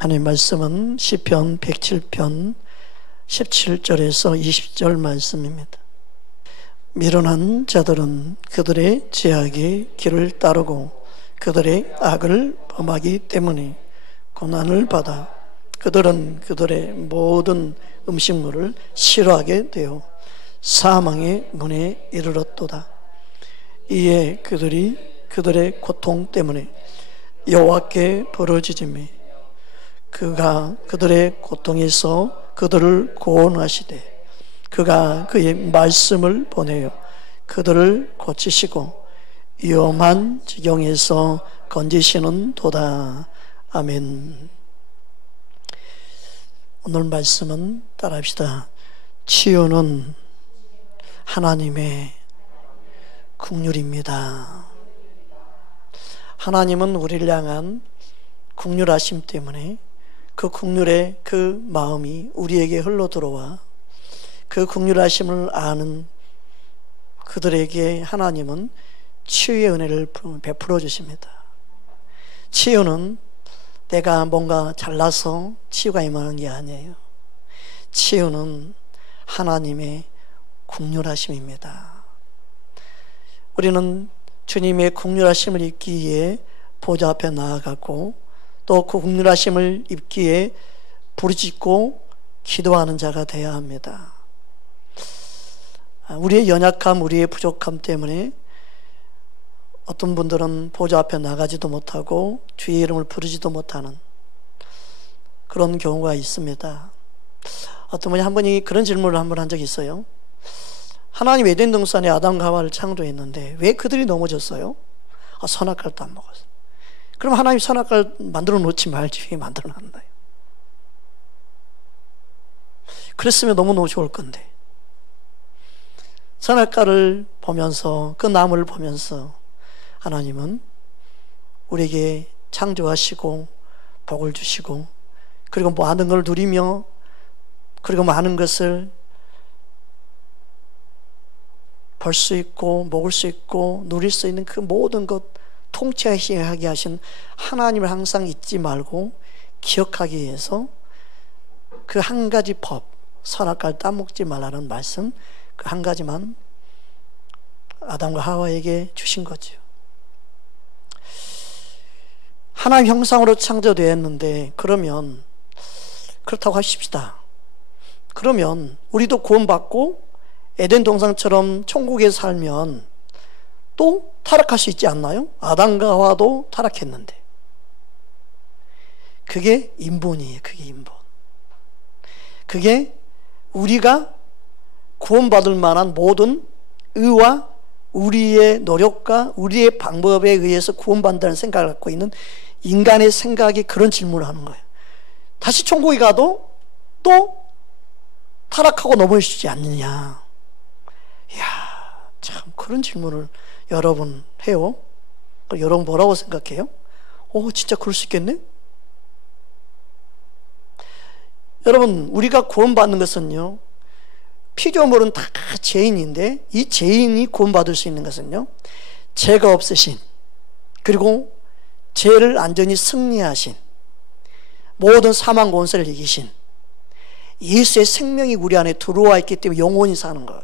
하나님 말씀은 시편 107편 17절에서 20절 말씀입니다. 미련한 자들은 그들의 죄악의 길을 따르고 그들의 악을 범하기 때문에 고난을 받아 그들은 그들의 모든 음식물을 싫어하게 되어 사망의 문에 이르렀도다. 이에 그들이 그들의 고통 때문에 여호와께 부르짖으며 그가 그들의 고통에서 그들을 구원하시되 그가 그의 말씀을 보내어 그들을 고치시고 위험한 지경에서 건지시는 도다. 아멘. 오늘 말씀은 따라합시다. 치유는 하나님의 긍휼입니다. 하나님은 우리를 향한 긍휼하심 때문에 그 긍휼의 그 마음이 우리에게 흘러 들어와 그 긍휼하심을 아는 그들에게 하나님은 치유의 은혜를 베풀어 주십니다. 치유는 내가 뭔가 잘나서 치유가 임하는 게 아니에요. 치유는 하나님의 긍휼하심입니다. 우리는 주님의 긍휼하심을 입기 위해 보좌 앞에 나아가고 또 그 긍휼하심을 입기 위해 부르짖고 기도하는 자가 되어야 합니다. 우리의 연약함, 우리의 부족함 때문에 어떤 분들은 보좌 앞에 나가지도 못하고 주의 이름을 부르지도 못하는 그런 경우가 있습니다. 어떤 분이 한 분이 그런 질문을 한 번 한 적이 있어요. 하나님 에덴 동산에 아담과 하와를 창조했는데 왜 그들이 넘어졌어요? 선악과도 안 먹었어요. 그럼 하나님 선악과를 만들어 놓지 말지 왜 만들어 놨나요? 그랬으면 너무너무 좋을 건데 선악과를 보면서 그 나무를 보면서 하나님은 우리에게 창조하시고 복을 주시고 그리고 많은 걸 누리며 그리고 많은 것을 벌 수 있고 먹을 수 있고 누릴 수 있는 그 모든 것 통치하게 하신 하나님을 항상 잊지 말고 기억하기 위해서 그 한 가지 법, 선악과를 따먹지 말라는 말씀 그 한 가지만 아담과 하와에게 주신 거죠. 하나님 형상으로 창조되었는데 그러면 그렇다고 하십시다. 그러면 우리도 구원받고 에덴 동산처럼 천국에 살면 또 타락할 수 있지 않나요? 아담과 하와도 타락했는데 그게 인본이에요. 그게 인본. 그게 우리가 구원받을 만한 모든 의와 우리의 노력과 우리의 방법에 의해서 구원받는다는 생각을 갖고 있는 인간의 생각이 그런 질문을 하는 거예요. 다시 천국에 가도 또 타락하고 넘어지지 않느냐. 이야, 참 그런 질문을 여러분 해요. 여러분 뭐라고 생각해요? 진짜 그럴 수 있겠네? 여러분, 우리가 구원받는 것은요, 피조물은 다 죄인인데 이 죄인이 구원받을 수 있는 것은요, 죄가 없으신 그리고 죄를 완전히 승리하신 모든 사망 권세를 이기신 예수의 생명이 우리 안에 들어와 있기 때문에 영원히 사는 거예요.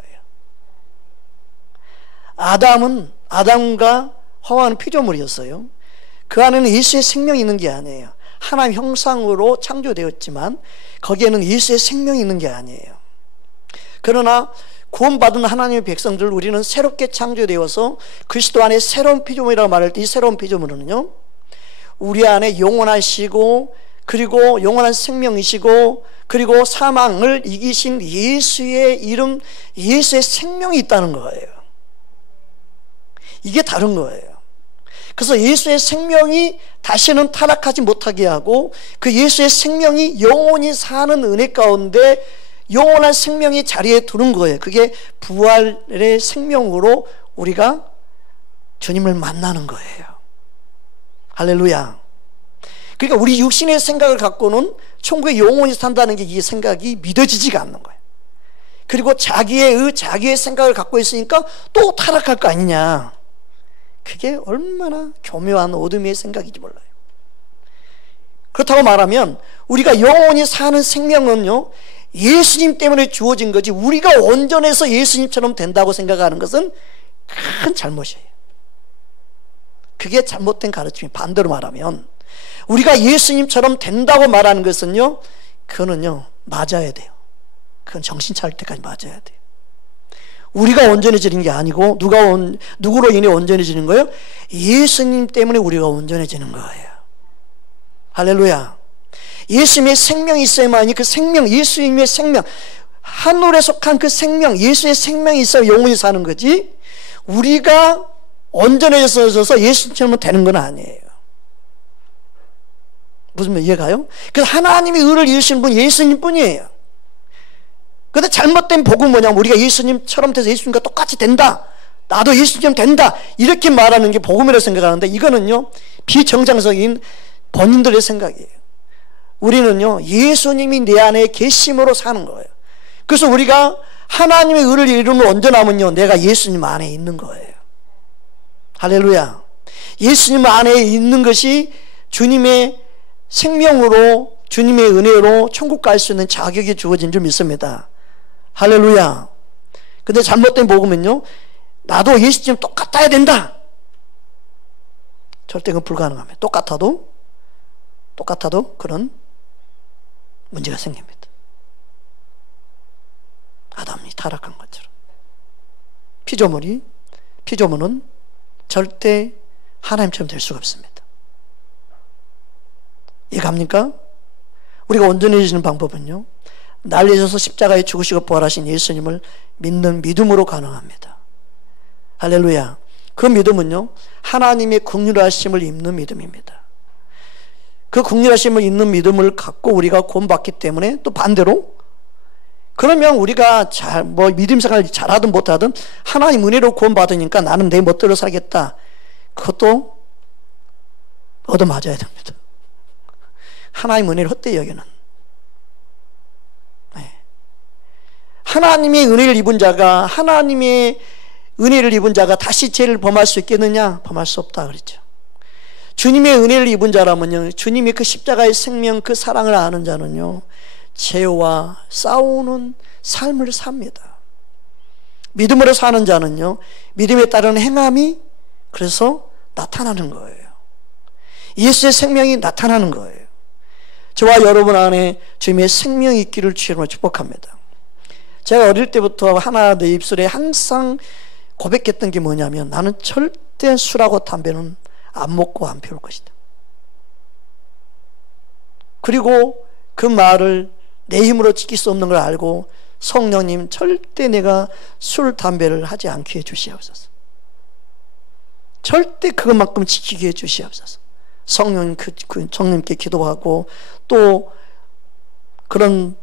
아담과 하와는 피조물이었어요. 그 안에는 예수의 생명이 있는 게 아니에요. 하나님 형상으로 창조되었지만 거기에는 예수의 생명이 있는 게 아니에요. 그러나 구원받은 하나님의 백성들 우리는 새롭게 창조되어서 그리스도 안에 새로운 피조물이라고 말할 때 이 새로운 피조물은요, 우리 안에 영원하시고 그리고 영원한 생명이시고 그리고 사망을 이기신 예수의 이름, 예수의 생명이 있다는 거예요. 이게 다른 거예요. 그래서 예수의 생명이 다시는 타락하지 못하게 하고 그 예수의 생명이 영원히 사는 은혜 가운데 영원한 생명이 자리에 두는 거예요. 그게 부활의 생명으로 우리가 주님을 만나는 거예요. 할렐루야. 그러니까 우리 육신의 생각을 갖고는 천국에 영원히 산다는 게 이 생각이 믿어지지가 않는 거예요. 그리고 자기의 생각을 갖고 있으니까 또 타락할 거 아니냐. 그게 얼마나 교묘한 어둠의 생각인지 몰라요. 그렇다고 말하면 우리가 영원히 사는 생명은요, 예수님 때문에 주어진 거지 우리가 온전해서 예수님처럼 된다고 생각하는 것은 큰 잘못이에요. 그게 잘못된 가르침이, 반대로 말하면 우리가 예수님처럼 된다고 말하는 것은요, 그거는요 맞아야 돼요. 그건 정신 차릴 때까지 맞아야 돼요. 우리가 온전해지는 게 아니고 누구로 인해 온전해지는 거예요? 예수님 때문에 우리가 온전해지는 거예요. 할렐루야. 예수님의 생명이 있어야만이 그 생명, 예수님의 생명, 하늘에 속한 그 생명, 예수의 생명이 있어야 영원히 사는 거지 우리가 온전해져서 예수님처럼 되는 건 아니에요. 무슨 말 이해가요? 그래서 하나님의 의를 이루시는 분이 예수님 뿐이에요. 그런데 잘못된 복음은 뭐냐면 우리가 예수님처럼 돼서 예수님과 똑같이 된다, 나도 예수님처럼 된다, 이렇게 말하는 게 복음이라고 생각하는데 이거는요 비정상적인 본인들의 생각이에요. 우리는요 예수님이 내 안에 계심으로 사는 거예요. 그래서 우리가 하나님의 의를 이루는 온전함은요 내가 예수님 안에 있는 거예요. 할렐루야. 예수님 안에 있는 것이 주님의 생명으로, 주님의 은혜로 천국 갈 수 있는 자격이 주어진 줄 믿습니다. 할렐루야. 근데 잘못된 복음은요 나도 예수님 똑같아야 된다, 절대 그건 불가능합니다. 똑같아도 그런 문제가 생깁니다. 아담이 타락한 것처럼 피조물은 절대 하나님처럼 될 수가 없습니다. 이해갑니까? 우리가 온전해지는 방법은요 날리셔서 십자가에 죽으시고 부활하신 예수님을 믿는 믿음으로 가능합니다. 할렐루야. 그 믿음은요 하나님의 긍휼하심을 입는 믿음입니다. 그 긍휼하심을 입는 믿음을 갖고 우리가 구원받기 때문에 또 반대로, 그러면 우리가 믿음 생활을 잘하든 못하든 하나님 은혜로 구원받으니까 나는 내 멋대로 살겠다, 그것도 얻어맞아야 됩니다. 하나님 은혜를 헛되이 여기는, 하나님의 은혜를 입은 자가, 하나님의 은혜를 입은 자가 다시 죄를 범할 수 있겠느냐? 범할 수 없다 그랬죠. 주님의 은혜를 입은 자라면요 주님의 그 십자가의 생명, 그 사랑을 아는 자는요 죄와 싸우는 삶을 삽니다. 믿음으로 사는 자는요 믿음에 따른 행함이 그래서 나타나는 거예요. 예수의 생명이 나타나는 거예요. 저와 여러분 안에 주님의 생명이 있기를 주님으로 축복합니다. 제가 어릴 때부터 하나 내 입술에 항상 고백했던 게 뭐냐면 나는 절대 술하고 담배는 안 먹고 안 피울 것이다. 그리고 그 말을 내 힘으로 지킬 수 없는 걸 알고 성령님 절대 내가 술 담배를 하지 않게 해주시옵소서. 절대 그것만큼 지키게 해주시옵소서. 성령님께 기도하고 또 그런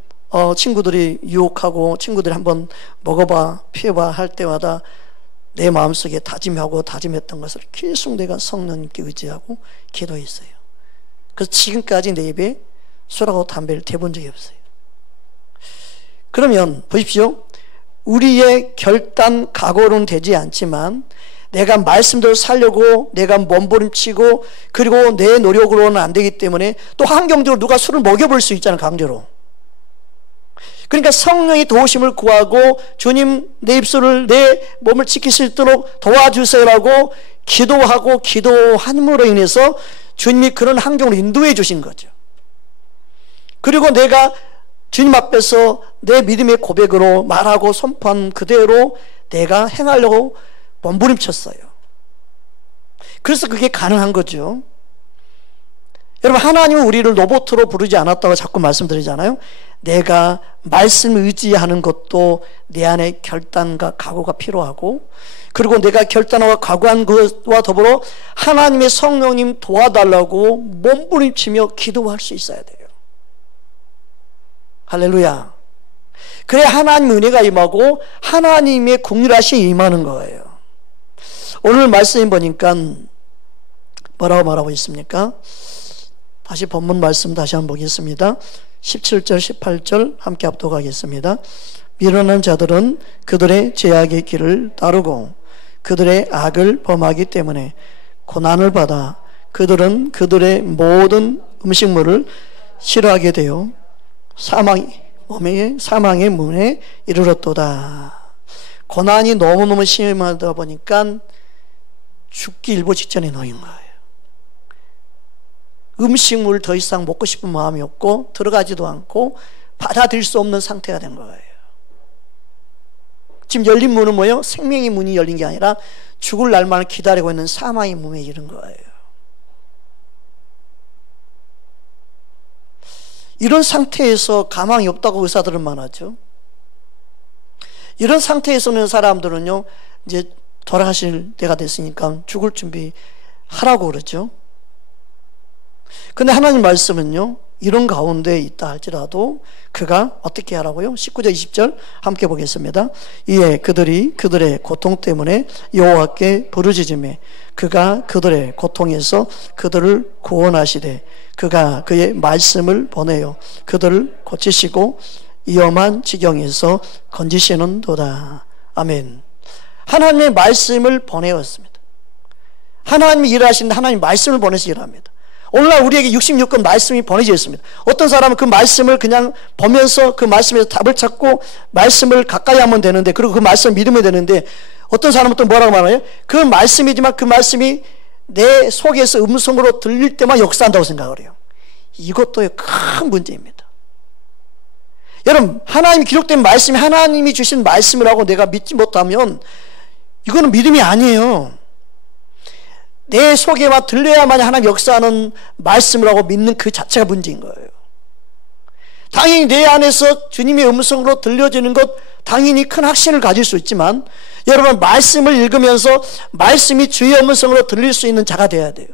친구들이 유혹하고 친구들이 한번 먹어봐 피해봐 할 때마다 내 마음속에 다짐했던 것을 계속 내가 성령님께 의지하고 기도했어요. 그래서 지금까지 내 입에 술하고 담배를 대본 적이 없어요. 그러면 보십시오. 우리의 결단 각오는 되지 않지만 내가 말씀대로 살려고 내가 몸부림치고 그리고 내 노력으로는 안 되기 때문에 또 환경적으로 누가 술을 먹여볼 수 있잖아요. 강제로. 그러니까 성령의 도우심을 구하고 주님 내 입술을 내 몸을 지킬 수 있도록 도와주세요라고 기도하고 기도함으로 인해서 주님이 그런 환경으로 인도해 주신 거죠. 그리고 내가 주님 앞에서 내 믿음의 고백으로 말하고 선포한 그대로 내가 행하려고 몸부림쳤어요. 그래서 그게 가능한 거죠. 여러분 하나님은 우리를 로봇으로 부르지 않았다고 자꾸 말씀드리잖아요. 내가 말씀을 의지하는 것도 내 안에 결단과 각오가 필요하고 그리고 내가 결단하고 각오한 것과 더불어 하나님의 성령님 도와달라고 몸부림치며 기도할 수 있어야 돼요. 할렐루야. 그래야 하나님 은혜가 임하고 하나님의 긍휼하심이 임하는 거예요. 오늘 말씀 보니까 뭐라고 말하고 있습니까? 다시 본문 말씀 다시 한번 보겠습니다. 17절 18절 함께 합독하겠습니다. 미련한 자들은 그들의 죄악의 길을 따르고 그들의 악을 범하기 때문에 고난을 받아 그들은 그들의 모든 음식물을 싫어하게 되어 사망의 문에 이르렀도다. 고난이 너무너무 심하다 보니까 죽기 일보 직전에 놓인 거예요. 음식물을 더 이상 먹고 싶은 마음이 없고 들어가지도 않고 받아들일 수 없는 상태가 된 거예요. 지금 열린 문은 뭐예요? 생명의 문이 열린 게 아니라 죽을 날만을 기다리고 있는 사망의 문에 이른 거예요. 이런 상태에서 가망이 없다고 의사들은 말하죠. 이런 상태에서는 사람들은요, 이제 돌아가실 때가 됐으니까 죽을 준비 하라고 그러죠. 근데 하나님 말씀은요, 이런 가운데 있다 할지라도 그가 어떻게 하라고요? 19절 20절 함께 보겠습니다. 이에 그들이 그들의 고통 때문에 여호와께 부르짖으매 그가 그들의 고통에서 그들을 구원하시되 그가 그의 말씀을 보내어 그들을 고치시고 위험한 지경에서 건지시는도다. 아멘. 하나님의 말씀을 보내었습니다. 하나님이 일하시는데 하나님 말씀을 보내서 일합니다. 오늘날 우리에게 66권 말씀이 보내져 있습니다. 어떤 사람은 그 말씀을 그냥 보면서 그 말씀에서 답을 찾고 말씀을 가까이 하면 되는데, 그리고 그 말씀을 믿으면 되는데, 어떤 사람은 또 뭐라고 말해요? 그 말씀이지만 그 말씀이 내 속에서 음성으로 들릴 때만 역사한다고 생각을 해요. 이것도 큰 문제입니다. 여러분, 하나님이 기록된 말씀이 하나님이 주신 말씀이라고 내가 믿지 못하면 이거는 믿음이 아니에요. 내 속에만 들려야만 하나님 역사하는 말씀을 하고 믿는 그 자체가 문제인 거예요. 당연히 내 안에서 주님의 음성으로 들려지는 것, 당연히 큰 확신을 가질 수 있지만, 여러분, 말씀을 읽으면서 말씀이 주의 음성으로 들릴 수 있는 자가 되어야 돼요.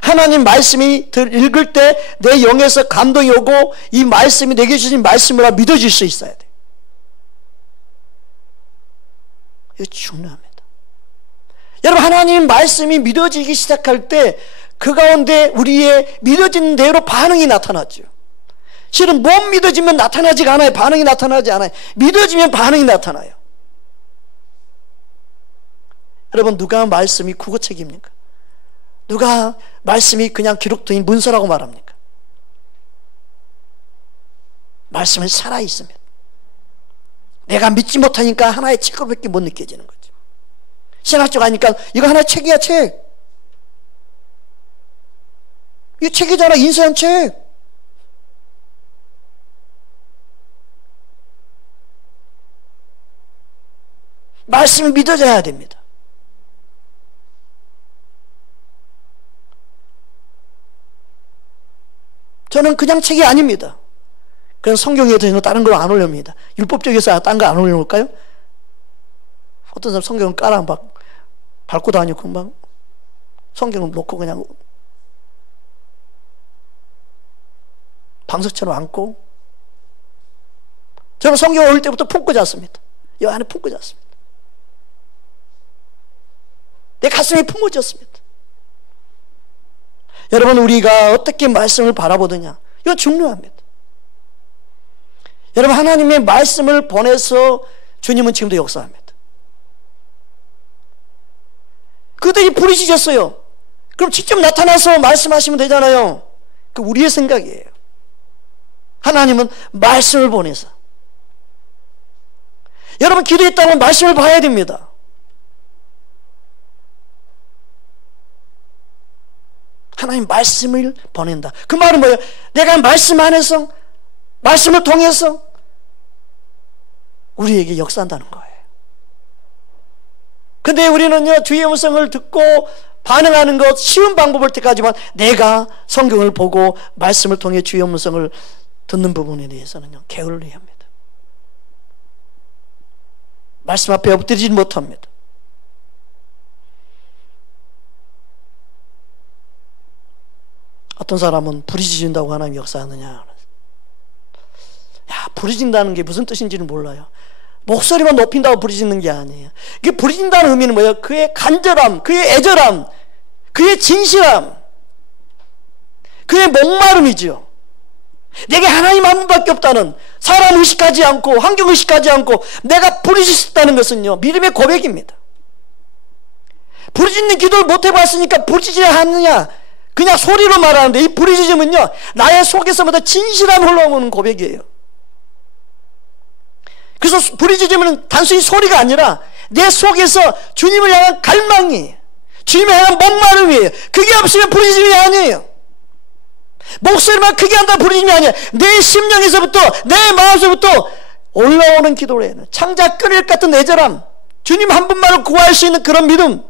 하나님 말씀이 읽을 때 내 영에서 감동이 오고 이 말씀이 내게 주신 말씀이라 믿어질 수 있어야 돼요. 이거 중요합니다. 여러분, 하나님 말씀이 믿어지기 시작할 때 그 가운데 우리의 믿어지는 대로 반응이 나타나죠. 실은 못 믿어지면 나타나지가 않아요. 반응이 나타나지 않아요. 믿어지면 반응이 나타나요. 여러분, 누가 말씀이 국어책입니까? 누가 말씀이 그냥 기록된 문서라고 말합니까? 말씀은 살아있습니다. 내가 믿지 못하니까 하나의 책으로밖에 못 느껴지는 거죠. 신학적 하니까 이거 하나의 책이야, 책. 이거 책이잖아, 인쇄한 책. 말씀이 믿어져야 됩니다. 저는 그냥 책이 아닙니다. 그냥 성경에 대해서 다른 걸 안 올립니다. 율법적에서 다른 거 안 올려놓을까요? 어떤 사람 성경을 깔아 막 밟고 다니고 막 성경을 놓고 그냥 방석처럼 앉고. 저는 성경 올 때부터 품고 잤습니다. 이 안에 품고 잤습니다. 내 가슴에 품어졌습니다. 여러분, 우리가 어떻게 말씀을 바라보느냐, 이거 중요합니다. 여러분, 하나님의 말씀을 보내서 주님은 지금도 역사합니다. 그들이 부르짖었어요. 그럼 직접 나타나서 말씀하시면 되잖아요. 그 우리의 생각이에요. 하나님은 말씀을 보내서. 여러분, 기도했다면 말씀을 봐야 됩니다. 하나님 말씀을 보낸다. 그 말은 뭐예요? 내가 말씀 안에서, 말씀을 통해서 우리에게 역사한다는 거예요. 근데 우리는요, 주의 음성을 듣고 반응하는 것 쉬운 방법을 택하지만 내가 성경을 보고 말씀을 통해 주의 음성을 듣는 부분에 대해서는요, 게을러야 합니다. 말씀 앞에 엎드리지 못합니다. 어떤 사람은 부르짖는다고 하나님 역사하느냐. 야, 부르짖는다는 게 무슨 뜻인지는 몰라요. 목소리만 높인다고 부르짖는 게 아니에요. 이게 부르짖는다는 의미는 뭐예요? 그의 간절함, 그의 애절함, 그의 진실함, 그의 목마름이죠. 내게 하나님 한 분밖에 없다는, 사람 의식하지 않고 환경 의식하지 않고 내가 부르짖었다는 것은요, 믿음의 고백입니다. 부르짖는 기도를 못 해봤으니까 부르짖어야 하느냐, 그냥 소리로 말하는데 이 부르짖음은요, 나의 속에서마다 진실함 흘러오는 고백이에요. 그래서 부르짖음은 단순히 소리가 아니라 내 속에서 주님을 향한 갈망이에요. 주님을 향한 목마름이에요. 그게 없으면 부르짖음이 아니에요. 목소리만 크게 한다 부르짖음이 아니에요. 내 심령에서부터, 내 마음에서부터 올라오는 기도래요. 창자 끓일 같은 애절함, 주님 한 분만을 구할 수 있는 그런 믿음.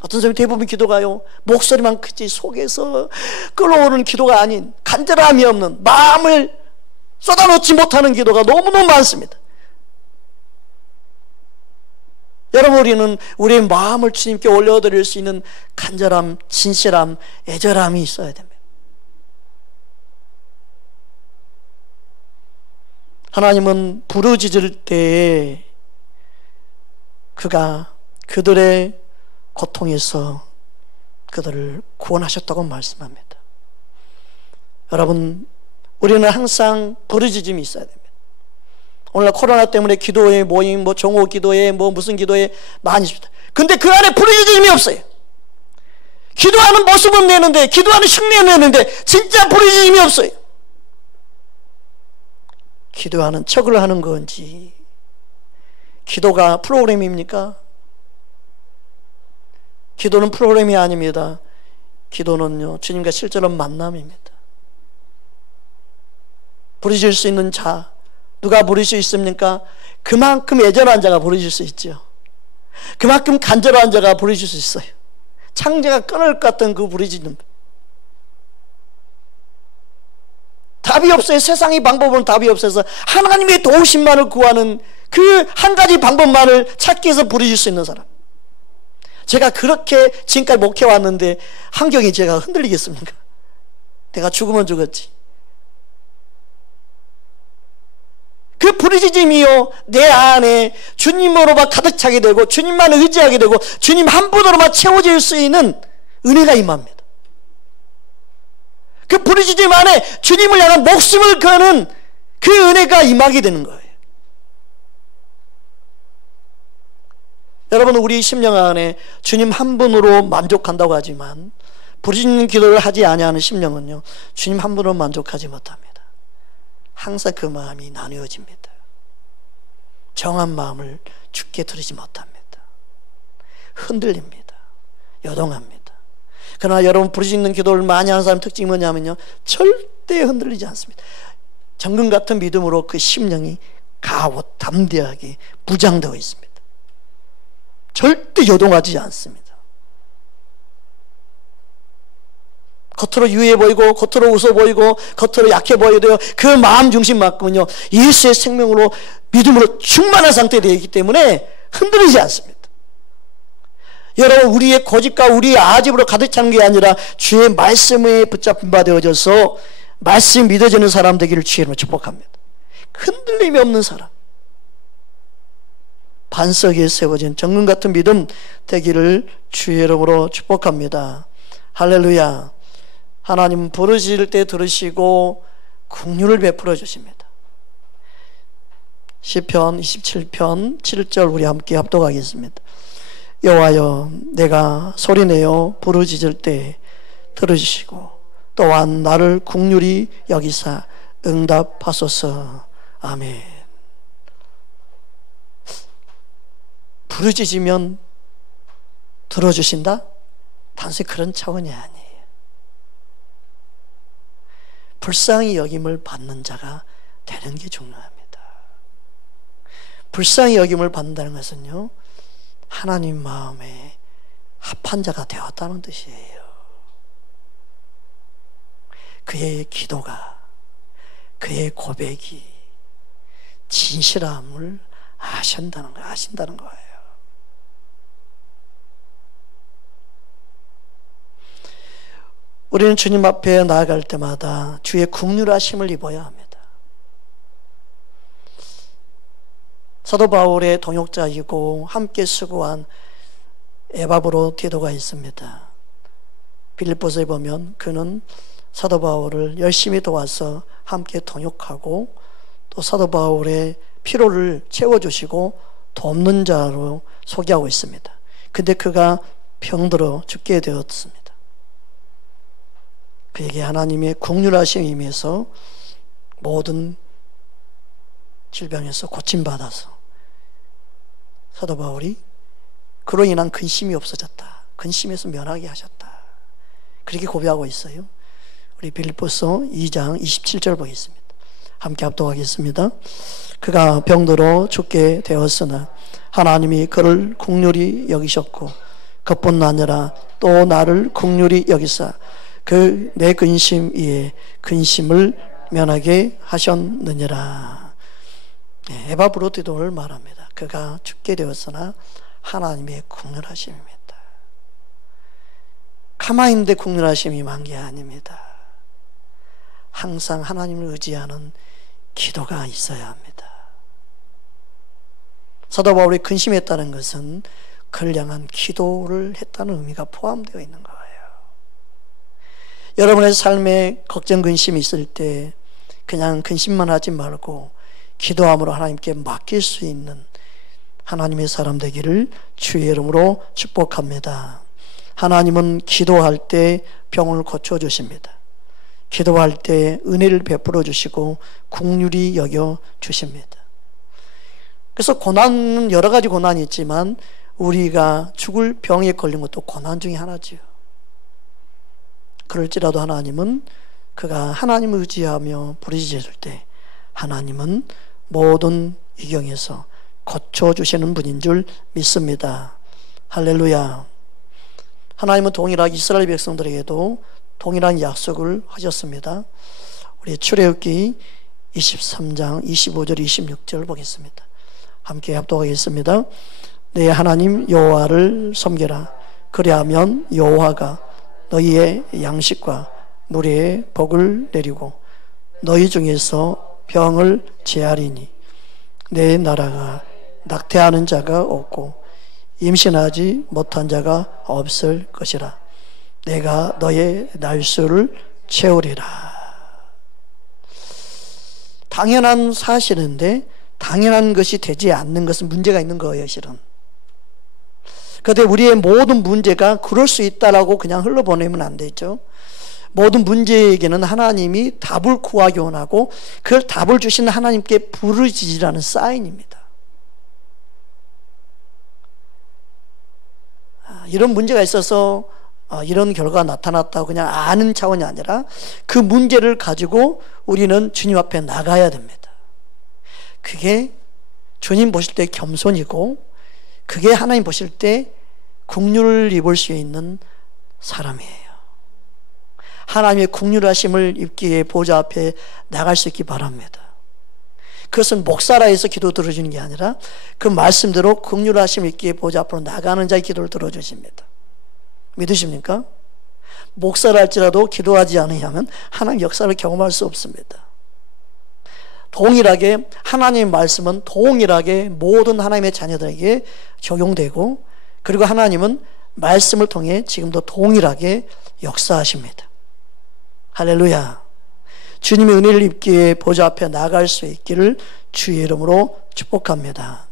어떤 사람이 대부분 기도가요, 목소리만 크지 속에서 끓어오르는 기도가 아닌, 간절함이 없는, 마음을 쏟아놓지 못하는 기도가 너무너무 많습니다. 여러분, 우리는 우리의 마음을 주님께 올려드릴 수 있는 간절함, 진실함, 애절함이 있어야 됩니다. 하나님은 부르짖을 때에 그가 그들의 고통에서 그들을 구원하셨다고 말씀합니다. 여러분, 우리는 항상 부르짖음이 있어야 됩니다. 오늘 코로나 때문에 기도회 모임, 종호 기도회, 무슨 기도회 많이 있습니다. 근데 그 안에 부르짖음이 없어요. 기도하는 모습은 내는데, 기도하는 흉내는 내는데 진짜 부르짖음이 없어요. 기도하는 척을 하는 건지, 기도가 프로그램입니까? 기도는 프로그램이 아닙니다. 기도는요, 주님과 실제로 만남입니다. 부르짖을 수 있는 자, 누가 부를 수 있습니까? 그만큼 애절한 자가 부르짖을 수 있죠. 그만큼 간절한 자가 부르짖을 수 있어요. 창자가 끊을 것 같은 그 부르짖는, 답이 없어요. 세상의 방법은 답이 없어서 하나님의 도우심만을 구하는 그 한 가지 방법만을 찾기 위해서 부르짖을 수 있는 사람. 제가 그렇게 지금까지 목회해왔는데 환경이 제가 흔들리겠습니까? 내가 죽으면 죽었지. 그 부르짖음이요, 내 안에 주님으로만 가득 차게 되고 주님만 의지하게 되고 주님 한 분으로만 채워질 수 있는 은혜가 임합니다. 그 부르짖음 안에 주님을 향한 목숨을 거는 그 은혜가 임하게 되는 거예요. 여러분, 우리 심령 안에 주님 한 분으로 만족한다고 하지만 부르짖는 기도를 하지 아니하는 심령은요, 주님 한 분으로 만족하지 못합니다. 항상 그 마음이 나누어집니다. 정한 마음을 주께 드리지 못합니다. 흔들립니다. 요동합니다. 그러나 여러분, 부르짖는 기도를 많이 하는 사람 특징이 뭐냐면요, 절대 흔들리지 않습니다. 정금 같은 믿음으로 그 심령이 강하고 담대하게 무장되어 있습니다. 절대 요동하지 않습니다. 겉으로 유해 보이고 겉으로 웃어 보이고 겉으로 약해 보여도요, 그 마음 중심만큼은요 예수의 생명으로 믿음으로 충만한 상태에 되어 있기 때문에 흔들리지 않습니다. 여러분, 우리의 고집과 우리의 아집으로 가득 차는 게 아니라 주의 말씀에 붙잡힌 바 되어져서 말씀이 믿어지는 사람 되기를 주의 이름으로 축복합니다. 흔들림이 없는 사람, 반석에 세워진 정금 같은 믿음 되기를 주의 이름으로 축복합니다. 할렐루야. 하나님 부르짖을 때 들으시고 긍휼을 베풀어 주십니다. 시편 27편 7절 우리 함께 합독하겠습니다. 여호와여, 내가 소리내어 부르짖을 때 들으시고 또한 나를 긍휼히 여기사 응답하소서. 아멘. 부르짖으면 들어주신다? 단순히 그런 차원이 아니에요. 불쌍히 여김을 받는 자가 되는 게 중요합니다. 불쌍히 여김을 받는다는 것은요, 하나님 마음에 합한 자가 되었다는 뜻이에요. 그의 기도가, 그의 고백이 진실함을 아신다는 거예요. 우리는 주님 앞에 나아갈 때마다 주의 긍휼하심을 입어야 합니다. 사도 바울의 동역자이고 함께 수고한 에바브로 디도가 있습니다. 빌립보서에 보면 그는 사도 바울을 열심히 도와서 함께 동역하고 또 사도 바울의 피로를 채워주시고 돕는 자로 소개하고 있습니다. 근데 그가 병들어 죽게 되었습니다. 그에게 하나님의 긍휼하심에 임해서 모든 질병에서 고침받아서 사도 바울이 그로 인한 근심이 없어졌다. 근심에서 면하게 하셨다. 그렇게 고백하고 있어요. 우리 빌립보서 2장 27절 보겠습니다. 함께 합독하겠습니다. 그가 병들어 죽게 되었으나 하나님이 그를 긍휼히 여기셨고 그뿐 아니라 또 나를 긍휼히 여기사 그 내 근심 위에 근심을 면하게 하셨느니라. 에바 브로디도를 말합니다. 그가 죽게 되었으나 하나님의 긍휼하심입니다. 가만히 있는데 긍휼하심이 임한 게 아닙니다. 항상 하나님을 의지하는 기도가 있어야 합니다. 사도 바울이 근심했다는 것은 그를 향한 기도를 했다는 의미가 포함되어 있는 거예요. 여러분의 삶에 걱정, 근심이 있을 때 그냥 근심만 하지 말고 기도함으로 하나님께 맡길 수 있는 하나님의 사람 되기를 주의 이름으로 축복합니다. 하나님은 기도할 때 병을 고쳐주십니다. 기도할 때 은혜를 베풀어 주시고 긍휼히 여겨 주십니다. 그래서 고난은 여러 가지 고난이 있지만 우리가 죽을 병에 걸린 것도 고난 중에 하나지요. 그럴지라도 하나님은 그가 하나님을 의지하며 부르짖을 때 하나님은 모든 위경에서 고쳐주시는 분인 줄 믿습니다. 할렐루야. 하나님은 동일하게 이스라엘 백성들에게도 동일한 약속을 하셨습니다. 우리 출애굽기 23장 25절 26절 보겠습니다. 함께 합독하겠습니다. 내 하나님 여호와를 섬겨라. 그리하면 여호와가 너희의 양식과 누리의 복을 내리고 너희 중에서 병을 제하리니 내 나라가 낙태하는 자가 없고 임신하지 못한 자가 없을 것이라. 내가 너의 날수를 채우리라. 당연한 사실인데 당연한 것이 되지 않는 것은 문제가 있는 거예요, 실은. 그런데 우리의 모든 문제가 그럴 수 있다라고 그냥 흘러보내면 안 되죠. 모든 문제에게는 하나님이 답을 구하기 원하고 그 답을 주시는 하나님께 부르짖으라는 사인입니다. 이런 문제가 있어서 이런 결과가 나타났다고 그냥 아는 차원이 아니라 그 문제를 가지고 우리는 주님 앞에 나가야 됩니다. 그게 주님 보실 때 겸손이고 그게 하나님 보실 때 긍휼을 입을 수 있는 사람이에요. 하나님의 긍휼하심을 입기 위해 보좌 앞에 나갈 수 있기 바랍니다. 그것은 목사라 해서 기도 들어주는 게 아니라 그 말씀대로 긍휼하심을 입기 위해 보좌 앞으로 나가는 자의 기도를 들어주십니다. 믿으십니까? 목사라 할지라도 기도하지 않으면 하나님 역사를 경험할 수 없습니다. 동일하게 하나님의 말씀은 동일하게 모든 하나님의 자녀들에게 적용되고 그리고 하나님은 말씀을 통해 지금도 동일하게 역사하십니다. 할렐루야. 주님의 은혜를 입기 위해 보좌 앞에 나갈 수 있기를 주의 이름으로 축복합니다.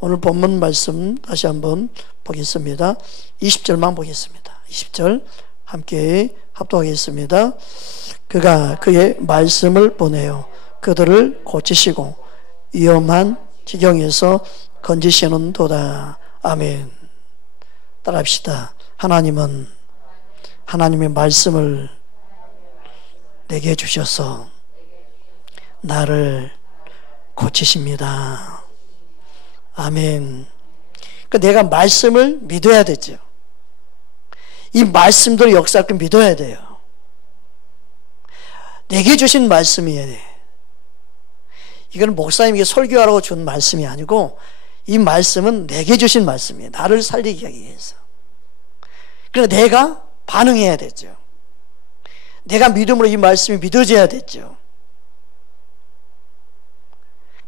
오늘 본문 말씀 다시 한번 보겠습니다. 20절만 보겠습니다. 20절 함께 합독하겠습니다. 그가 그의 말씀을 보내어 그들을 고치시고 위험한 지경에서 건지시는 도다. 아멘. 따라합시다. 하나님은 하나님의 말씀을 내게 주셔서 나를 고치십니다. 아멘. 그러니까 내가 말씀을 믿어야 되죠. 이 말씀대로 역사할 걸 믿어야 돼요. 내게 주신 말씀이에요. 이건 목사님에게 설교하라고 준 말씀이 아니고 이 말씀은 내게 주신 말씀이에요. 나를 살리기 위해서. 그러나 내가 반응해야 되죠. 내가 믿음으로 이 말씀이 믿어져야 되죠.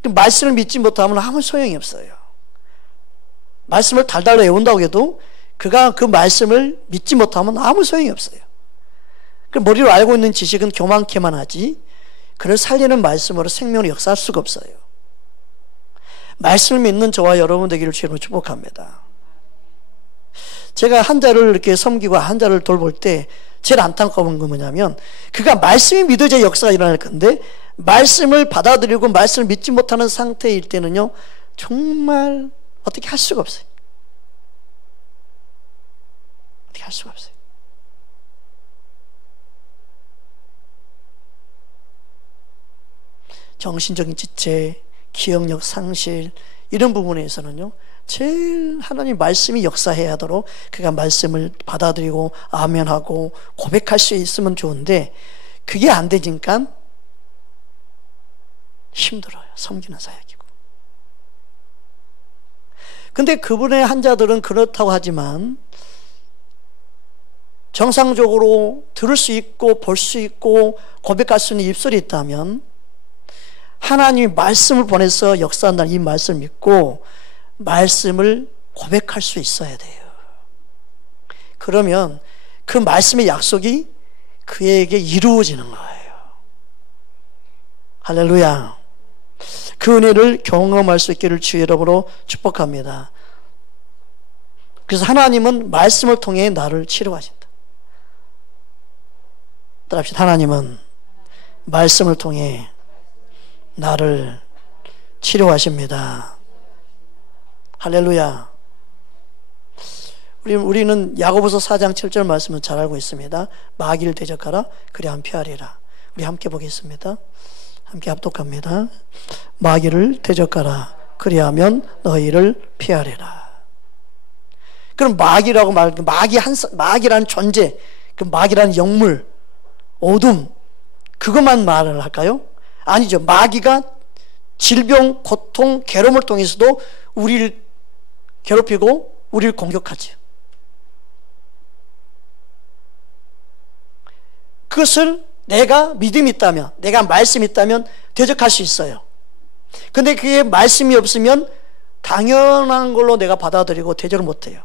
말씀을 믿지 못하면 아무 소용이 없어요. 말씀을 달달 외운다고 해도 그가 그 말씀을 믿지 못하면 아무 소용이 없어요. 머리로 알고 있는 지식은 교만케만 하지 그를 살리는 말씀으로 생명을 역사할 수가 없어요. 말씀을 믿는 저와 여러분 되기를 주로 축복합니다. 제가 환자를 이렇게 섬기고 환자를 돌볼 때 제일 안타까운 건 뭐냐면 그가 말씀이 믿어져야 역사가 일어날 건데 말씀을 받아들이고 말씀을 믿지 못하는 상태일 때는요 정말 어떻게 할 수가 없어요. 어떻게 할 수가 없어요. 정신적인 지체, 기억력 상실 이런 부분에서는요 제일 하나님 말씀이 역사해야 하도록 그가 말씀을 받아들이고 아멘하고 고백할 수 있으면 좋은데 그게 안 되니까 힘들어요. 섬기는 사역이고. 근데 그분의 환자들은 그렇다고 하지만 정상적으로 들을 수 있고 볼 수 있고 고백할 수 있는 입술이 있다면 하나님이 말씀을 보내서 역사한다는 이 말씀을 믿고 말씀을 고백할 수 있어야 돼요. 그러면 그 말씀의 약속이 그에게 이루어지는 거예요. 할렐루야. 그 은혜를 경험할 수 있기를 주의 이름으로 축복합니다. 그래서 하나님은 말씀을 통해 나를 치료하신다. 따라합시다. 하나님은 말씀을 통해 나를 치료하십니다. 할렐루야. 우리는 야고보서 4장 7절 말씀을 잘 알고 있습니다. 마귀를 대적하라 그리하면 피하리라. 우리 함께 보겠습니다. 함께 합독합니다. 마귀를 대적하라 그리하면 너희를 피하리라. 그럼 마귀라고 마귀라는 존재, 그 마귀라는 영물, 어둠, 그것만 말을 할까요? 아니죠. 마귀가 질병, 고통, 괴로움을 통해서도 우리를 괴롭히고 우리를 공격하죠. 그것을 내가 믿음이 있다면, 내가 말씀이 있다면 대적할 수 있어요. 근데 그게 말씀이 없으면 당연한 걸로 내가 받아들이고 대적을 못해요.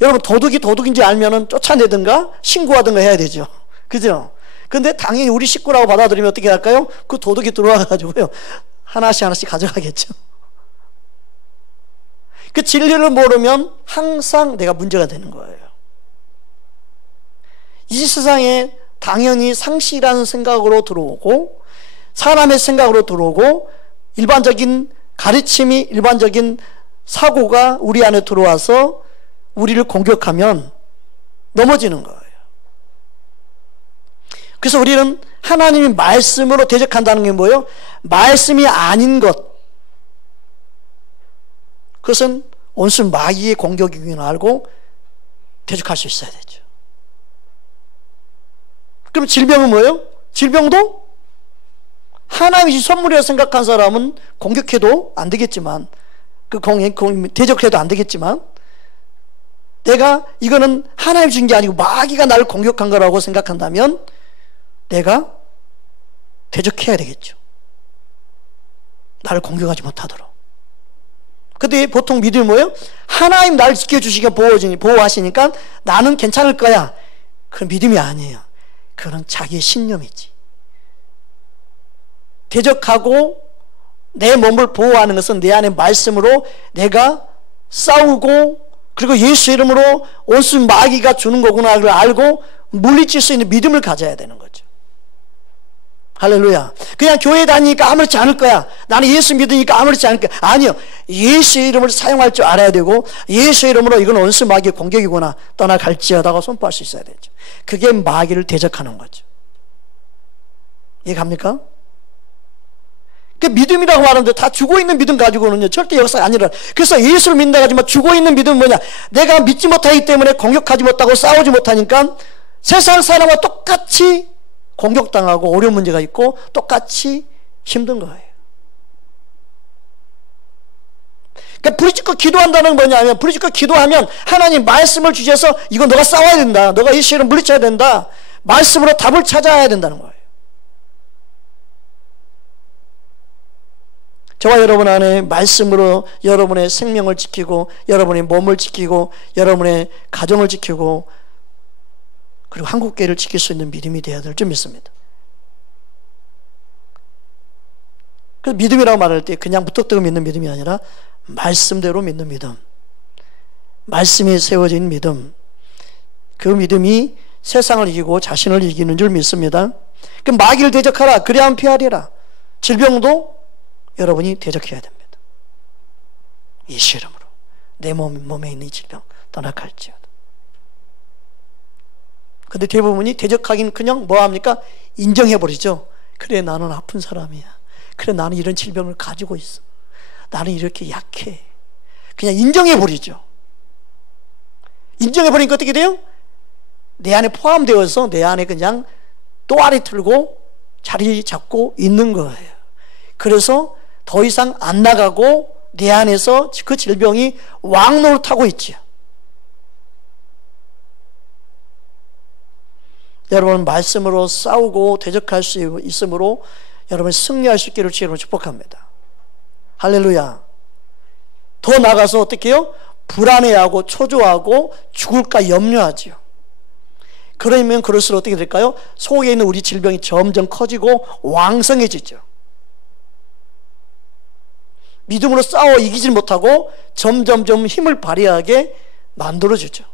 여러분 도둑이 도둑인지 알면은 쫓아내든가 신고하든가 해야 되죠. 그죠? 근데 당연히 우리 식구라고 받아들이면 어떻게 할까요? 그 도둑이 들어와가지고요 하나씩 가져가겠죠. 그 진리를 모르면 항상 내가 문제가 되는 거예요. 이 세상에 당연히 상식이라는 생각으로 들어오고 사람의 생각으로 들어오고 일반적인 가르침이 일반적인 사고가 우리 안에 들어와서 우리를 공격하면 넘어지는 거예요. 그래서 우리는 하나님의 말씀으로 대적한다는 게 뭐예요? 말씀이 아닌 것, 그것은 온순 마귀의 공격이긴 알고 대적할 수 있어야 되죠. 그럼 질병은 뭐예요? 질병도 하나님이 선물이라고 생각한 사람은 공격해도 안 되겠지만 대적해도 안 되겠지만 내가 이거는 하나님이 준 게 아니고 마귀가 나를 공격한 거라고 생각한다면 내가 대적해야 되겠죠. 나를 공격하지 못하도록. 근데 보통 믿음이 뭐예요? 하나님 나를 지켜주시고 보호하시니까 나는 괜찮을 거야. 그건 믿음이 아니에요. 그건 자기의 신념이지. 대적하고 내 몸을 보호하는 것은 내 안에 말씀으로 내가 싸우고 그리고 예수 이름으로 온순 마귀가 주는 거구나를 알고 물리칠 수 있는 믿음을 가져야 되는 거죠. 할렐루야. 그냥 교회 다니니까 아무렇지 않을 거야. 나는 예수 믿으니까 아무렇지 않을 거야. 아니요. 예수 이름을 사용할 줄 알아야 되고 예수 이름으로 이건 온순 마귀의 공격이구나 떠나갈지어다가 선포할 수 있어야 되죠. 그게 마귀를 대적하는 거죠. 이해갑니까? 그 믿음이라고 말하는데 다 죽어있는 믿음 가지고는요 절대 역사가 아니라. 그래서 예수를 믿는다 하지만 죽어있는 믿음은 뭐냐? 내가 믿지 못하기 때문에 공격하지 못하고 싸우지 못하니까 세상 사람과 똑같이 공격당하고 어려운 문제가 있고 똑같이 힘든 거예요. 그러니까 부르짖고 기도한다는 건 뭐냐면 부르짖고 기도하면 하나님 말씀을 주셔서 이거 너가 싸워야 된다. 너가 이 시를 물리쳐야 된다. 말씀으로 답을 찾아야 된다는 거예요. 저와 여러분 안에 말씀으로 여러분의 생명을 지키고 여러분의 몸을 지키고 여러분의 가정을 지키고 그리고 한국교회를 지킬 수 있는 믿음이 되어야 될 줄 믿습니다. 그 믿음이라고 말할 때 그냥 무턱대고 믿는 믿음이 아니라 말씀대로 믿는 믿음. 말씀에 세워진 믿음, 그 믿음이 세상을 이기고 자신을 이기는 줄 믿습니다. 그 마귀를 대적하라. 그래야 피하리라. 질병도 여러분이 대적해야 됩니다. 예수 이름으로 내 몸에 있는 이 질병 떠나갈지어다. 근데 대부분이 대적하긴 그냥 뭐합니까? 인정해버리죠. 그래, 나는 아픈 사람이야. 그래, 나는 이런 질병을 가지고 있어. 나는 이렇게 약해. 그냥 인정해버리죠. 인정해버리니까 어떻게 돼요? 내 안에 포함되어서 내 안에 그냥 또아리 틀고 자리 잡고 있는 거예요. 그래서 더 이상 안 나가고 내 안에서 그 질병이 왕노릇하고 있지요. 여러분, 말씀으로 싸우고 대적할 수 있으므로 여러분 승리할 수 있기를 주님으로 축복합니다. 할렐루야. 더 나가서 어떻게 해요? 불안해하고 초조하고 죽을까 염려하지요. 그러면 그럴수록 어떻게 될까요? 속에 있는 우리 질병이 점점 커지고 왕성해지죠. 믿음으로 싸워 이기질 못하고 점점점 힘을 발휘하게 만들어주죠.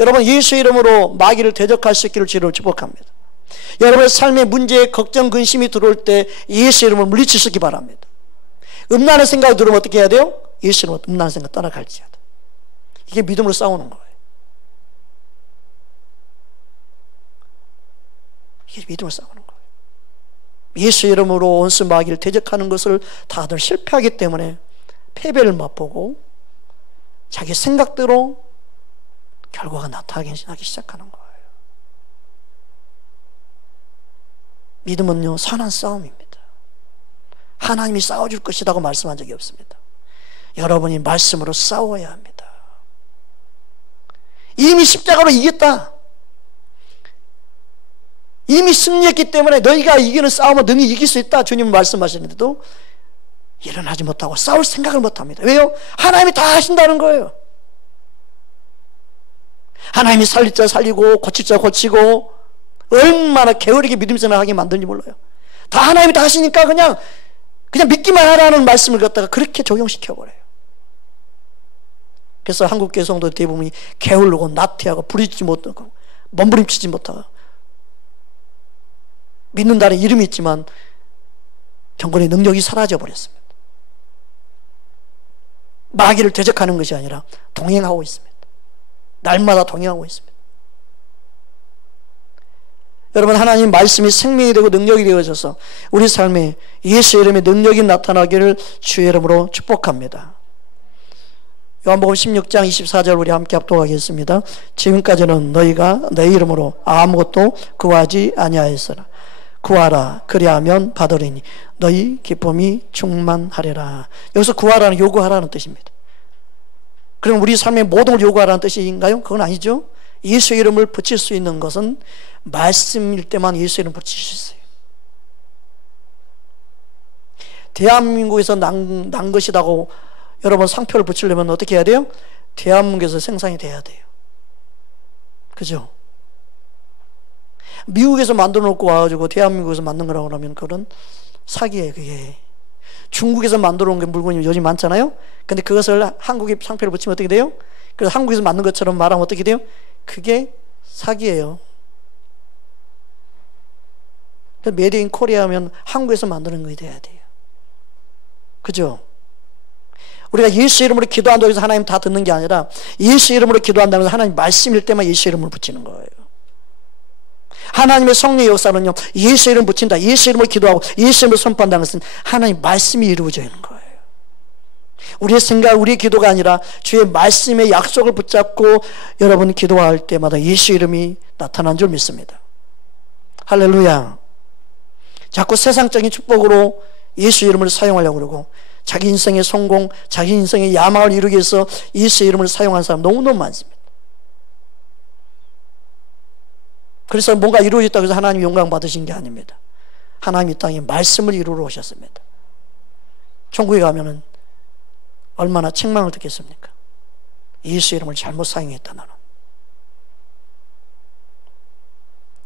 여러분, 예수 이름으로 마귀를 대적할 수 있기를 주님으로 축복합니다. 여러분의 삶에 문제, 걱정, 근심이 들어올 때 예수 이름으로 물리치시기 바랍니다. 음란한 생각이 들어오면 어떻게 해야 돼요? 예수 이름으로 음란한 생각 떠나갈지어다. 이게 믿음으로 싸우는 거예요. 이게 믿음으로 싸우는 거예요. 예수 이름으로 원수 마귀를 대적하는 것을 다들 실패하기 때문에 패배를 맛보고 자기 생각대로 결과가 나타나기 시작하는 거예요. 믿음은요, 선한 싸움입니다. 하나님이 싸워줄 것이라고 말씀한 적이 없습니다. 여러분이 말씀으로 싸워야 합니다. 이미 십자가로 이겼다. 이미 승리했기 때문에 너희가 이기는 싸움은 능히 이길 수 있다. 주님은 말씀하시는데도 일어나지 못하고 싸울 생각을 못합니다. 왜요? 하나님이 다 하신다는 거예요. 하나님이 살릴 자 살리고 고칠 자 고치고 얼마나 게으르게 믿음 생활하게 만드는지 몰라요. 다 하나님이 다 하시니까 그냥 믿기만 하라는 말씀을 갖다가 그렇게 적용시켜버려요. 그래서 한국 교회 성도 대부분이 게을르고 나태하고 부딪히지 못하고 몸부림치지 못하고 믿는다는 이름이 있지만 경건의 능력이 사라져버렸습니다. 마귀를 대적하는 것이 아니라 동행하고 있습니다. 날마다 동행하고 있습니다. 여러분, 하나님 말씀이 생명이 되고 능력이 되어져서 우리 삶에 예수 이름의 능력이 나타나기를 주의 이름으로 축복합니다. 요한복음 16장 24절 우리 함께 합독하겠습니다. 지금까지는 너희가 내 이름으로 아무것도 구하지 아니하였으나 구하라 그리하면 받으리니 너희 기쁨이 충만하리라. 여기서 구하라는 요구하라는 뜻입니다. 그럼 우리 삶의 모든 걸 요구하라는 뜻인가요? 그건 아니죠. 예수 이름을 붙일 수 있는 것은 말씀일 때만 예수 이름을 붙일 수 있어요. 대한민국에서 난 것이라고 여러분 상표를 붙이려면 어떻게 해야 돼요? 대한민국에서 생산이 돼야 돼요. 그죠? 미국에서 만들어 놓고 와가지고 대한민국에서 만든 거라고 하면 그건 사기예요. 그게 중국에서 만들어 놓은 게 물건이 요즘 많잖아요. 근데 그것을 한국에 상표를 붙이면 어떻게 돼요? 그래서 한국에서 만든 것처럼 말하면 어떻게 돼요? 그게 사기예요. 메이드 인 코리아 하면 한국에서 만드는 것이 돼야 돼요. 그죠? 우리가 예수 이름으로 기도한다고 해서 하나님 다 듣는 게 아니라 예수 이름으로 기도한다는 것은 하나님 말씀일 때만 예수 이름을 붙이는 거예요. 하나님의 성령의 역사는요, 예수 이름 붙인다, 예수 이름으로 기도하고 예수 이름으로 선포한다는 것은 하나님 말씀이 이루어져 있는 거예요. 우리의 생각, 우리의 기도가 아니라 주의 말씀의 약속을 붙잡고 여러분이 기도할 때마다 예수 이름이 나타난 줄 믿습니다. 할렐루야. 자꾸 세상적인 축복으로 예수 이름을 사용하려고 그러고 자기 인생의 성공, 자기 인생의 야망을 이루기 위해서 예수 이름을 사용하는 사람 너무너무 많습니다. 그래서 뭔가 이루어졌다고 해서 하나님 영광 받으신 게 아닙니다. 하나님 이 땅에 말씀을 이루러 오셨습니다. 천국에 가면은 얼마나 책망을 듣겠습니까? 예수 이름을 잘못 사용했다 나는.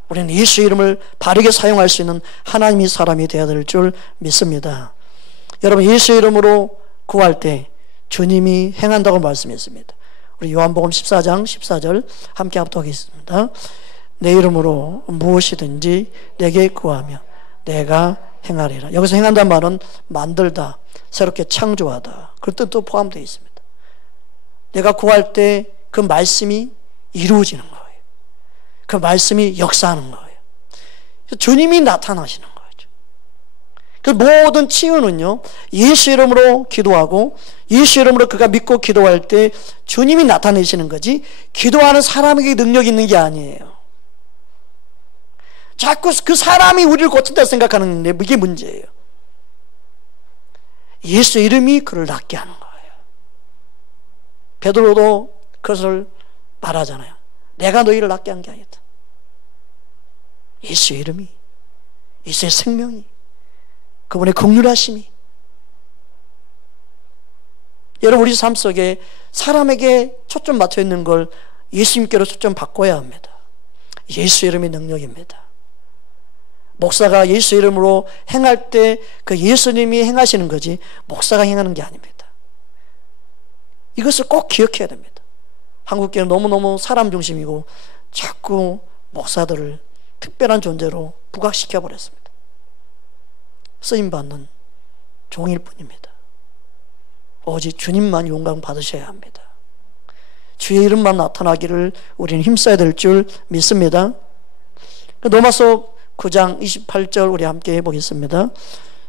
우리는 예수 이름을 바르게 사용할 수 있는 하나님의 사람이 되어야 될 줄 믿습니다. 여러분, 예수 이름으로 구할 때 주님이 행한다고 말씀했습니다. 우리 요한복음 14장 14절 함께 합독하겠습니다. 내 이름으로 무엇이든지 내게 구하며 내가 행하리라. 여기서 행한다는 말은 만들다, 새롭게 창조하다, 그런 뜻도 포함되어 있습니다. 내가 구할 때 그 말씀이 이루어지는 거예요. 그 말씀이 역사하는 거예요. 주님이 나타나시는 거죠. 그 모든 치유는요, 예수 이름으로 기도하고 예수 이름으로 그가 믿고 기도할 때 주님이 나타내시는 거지, 기도하는 사람에게 능력이 있는 게 아니에요. 자꾸 그 사람이 우리를 고친다 생각하는데 이게 문제예요. 예수 이름이 그를 낫게 하는 거예요. 베드로도 그것을 말하잖아요. 내가 너희를 낫게 한 게 아니다. 예수의 이름이, 예수의 생명이, 그분의 긍휼하심이. 여러분, 우리 삶 속에 사람에게 초점 맞춰 있는 걸 예수님께로 초점 바꿔야 합니다. 예수 이름이 능력입니다. 목사가 예수 이름으로 행할 때 그 예수님이 행하시는 거지 목사가 행하는 게 아닙니다. 이것을 꼭 기억해야 됩니다. 한국교회는 너무너무 사람 중심이고 자꾸 목사들을 특별한 존재로 부각시켜 버렸습니다. 쓰임받는 종일 뿐입니다. 오직 주님만 영광 받으셔야 합니다. 주의 이름만 나타나기를 우리는 힘써야 될 줄 믿습니다. 로마서 9장 28절 우리 함께 해보겠습니다.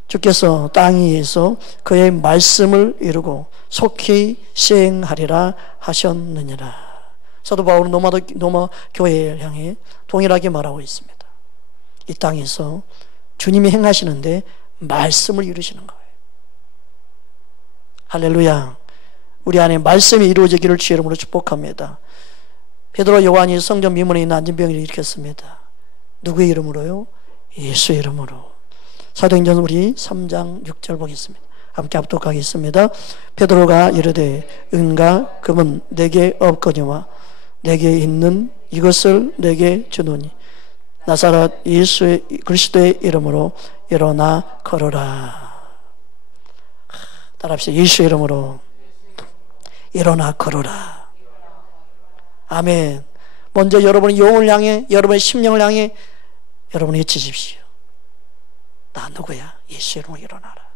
주께서 땅 위에서 그의 말씀을 이루고 속히 시행하리라 하셨느니라. 사도 바울은 로마 교회를 향해 동일하게 말하고 있습니다. 이 땅에서 주님이 행하시는데 말씀을 이루시는 거예요. 할렐루야. 우리 안에 말씀이 이루어지기를 주의 이름으로 축복합니다. 베드로 요한이 성전 미문에 있는 안진병을 일으켰습니다. 누구의 이름으로요? 예수의 이름으로. 사도행전 우리 3장 6절 보겠습니다. 함께 합독하겠습니다. 베드로가 이르되 은가 금은 내게 없거니와 내게 있는 이것을 내게 주노니 나사렛 예수의 그리스도의 이름으로 일어나 걸어라. 따라합시다. 예수의 이름으로 일어나 걸어라. 아멘. 먼저 여러분의 영혼을 향해, 여러분의 심령을 향해 여러분이 외치십시오. 나 누구야? 예수의 이름으로 일어나라.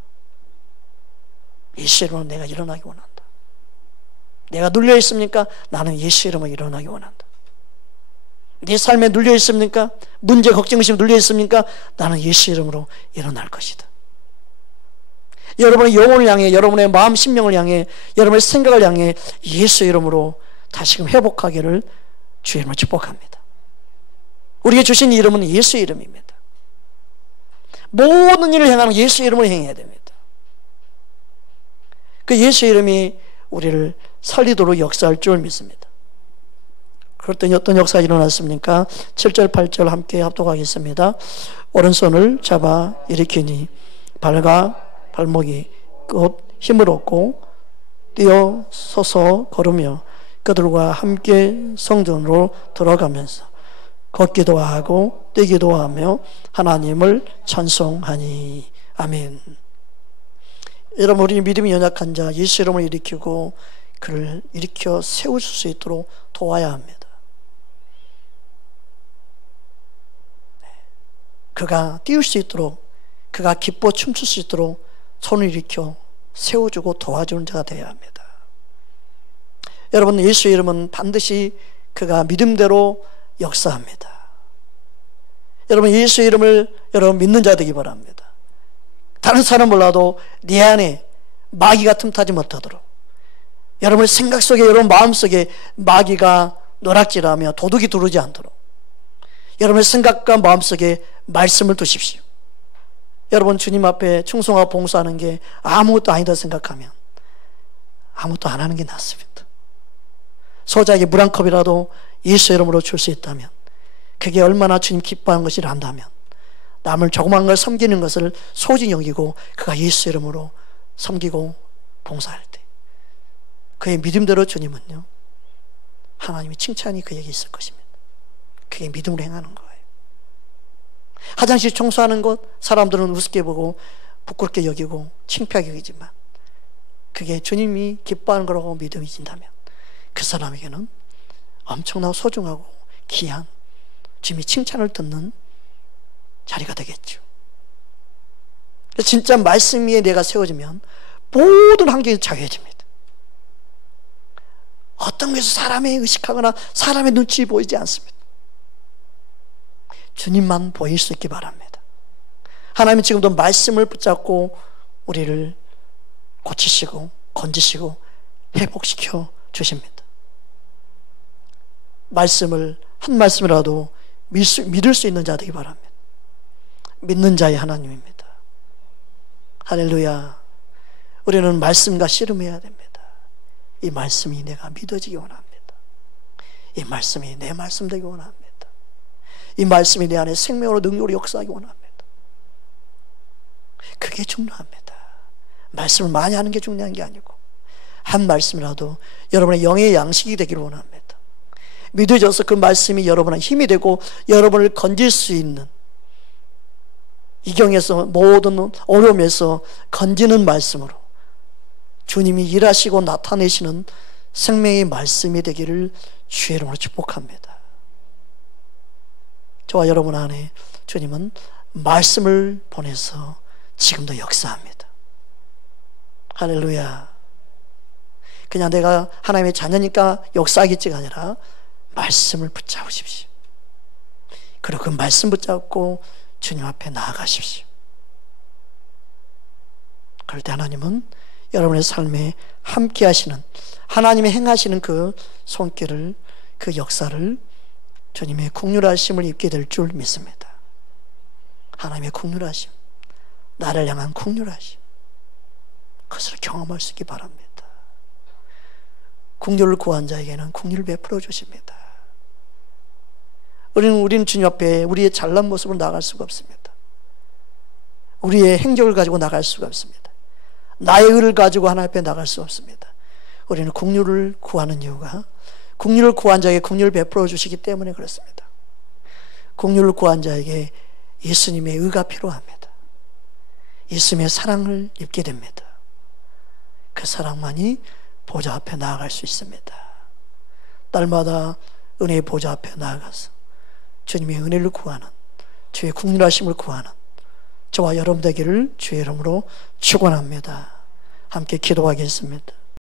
예수의 이름으로 내가 일어나기 원한다. 내가 눌려 있습니까? 나는 예수의 이름으로 일어나기 원한다. 네 삶에 눌려 있습니까? 문제, 걱정, 의심 눌려 있습니까? 나는 예수의 이름으로 일어날 것이다. 여러분의 영혼을 향해, 여러분의 마음, 심령을 향해, 여러분의 생각을 향해 예수의 이름으로 다시금 회복하기를 주의 이름으로 축복합니다. 우리에게 주신 이름은 예수의 이름입니다. 모든 일을 행하는 예수의 이름으로 행해야 됩니다. 그 예수의 이름이 우리를 살리도록 역사할 줄 믿습니다. 그랬더니 어떤 역사가 일어났습니까? 7절 8절 함께 합독하겠습니다. 오른손을 잡아 일으키니 발과 발목이 곧 힘을 얻고 뛰어 서서 걸으며 그들과 함께 성전으로 들어가면서 걷기도 하고 뛰기도 하며 하나님을 찬송하니. 아멘. 여러분, 우리 믿음이 연약한 자 예수 이름을 일으키고 그를 일으켜 세우실 수 있도록 도와야 합니다. 그가 띄울 수 있도록, 그가 기뻐 춤출 수 있도록 손을 일으켜 세워주고 도와주는 자가 되어야 합니다. 여러분, 예수의 이름은 반드시 그가 믿음대로 역사합니다. 여러분, 예수의 이름을 여러분 믿는 자 되기 바랍니다. 다른 사람 몰라도 네 안에 마귀가 틈타지 못하도록, 여러분의 생각 속에, 여러분 마음 속에 마귀가 노락질하며 도둑이 들어오지 않도록 여러분의 생각과 마음 속에 말씀을 두십시오. 여러분, 주님 앞에 충성하고 봉사하는 게 아무것도 아니다 생각하면 아무것도 안 하는 게 낫습니다. 소자에게 물 한 컵이라도 예수 이름으로 줄 수 있다면, 그게 얼마나 주님 기뻐하는 것을 안다면, 남을 조그만 걸 섬기는 것을 소중히 여기고 그가 예수 이름으로 섬기고 봉사할 때 그의 믿음대로 주님은요, 하나님의 칭찬이 그에게 있을 것입니다. 그게 믿음으로 행하는 거예요. 화장실 청소하는 것 사람들은 우습게 보고 부끄럽게 여기고 창피하게 여기지만, 그게 주님이 기뻐하는 거라고 믿음이 진다면 그 사람에게는 엄청나고 소중하고 귀한 주님이 칭찬을 듣는 자리가 되겠죠. 진짜 말씀 위에 내가 세워지면 모든 환경이 자유해집니다. 어떤 것에서 사람의 의식하거나 사람의 눈치 보이지 않습니다. 주님만 보일 수 있기 바랍니다. 하나님은 지금도 말씀을 붙잡고 우리를 고치시고 건지시고 회복시켜 주십니다. 말씀을 한 말씀이라도 믿을 수 있는 자 되기 바랍니다. 믿는 자의 하나님입니다. 할렐루야. 우리는 말씀과 씨름해야 됩니다. 이 말씀이 내가 믿어지기 원합니다. 이 말씀이 내 말씀 되기 원합니다. 이 말씀이 내 안에 생명으로 능력으로 역사하기 원합니다. 그게 중요합니다. 말씀을 많이 하는 게 중요한 게 아니고 한 말씀이라도 여러분의 영의 양식이 되기를 원합니다. 믿어져서 그 말씀이 여러분의 힘이 되고 여러분을 건질 수 있는, 이경에서 모든 어려움에서 건지는 말씀으로 주님이 일하시고 나타내시는 생명의 말씀이 되기를 주의 이름으로 축복합니다. 저와 여러분 안에 주님은 말씀을 보내서 지금도 역사합니다. 할렐루야. 그냥 내가 하나님의 자녀니까 역사하겠지가 아니라 말씀을 붙잡으십시오. 그리고 그 말씀 붙잡고 주님 앞에 나아가십시오. 그럴 때 하나님은 여러분의 삶에 함께 하시는, 하나님의 행하시는 그 손길을, 그 역사를, 주님의 긍휼하심을 입게 될 줄 믿습니다. 하나님의 긍휼하심, 나를 향한 긍휼하심, 그것을 경험할 수 있기 바랍니다. 긍휼을 구한 자에게는 긍휼을 베풀어 주십니다. 우리는 주님 앞에 우리의 잘난 모습으로 나갈 수가 없습니다. 우리의 행적을 가지고 나갈 수가 없습니다. 나의 의를 가지고 하나님 앞에 나갈 수 없습니다. 우리는 긍휼을 구하는 이유가 긍휼을 구한 자에게 긍휼을 베풀어 주시기 때문에 그렇습니다. 긍휼을 구한 자에게 예수님의 의가 필요합니다. 예수님의 사랑을 입게 됩니다. 그 사랑만이 보좌 앞에 나아갈 수 있습니다. 날마다 은혜의 보좌 앞에 나아가서 주님의 은혜를 구하는, 주의 긍휼하심을 구하는 저와 여러분 되기를 주의 이름으로 축원합니다. 함께 기도하겠습니다.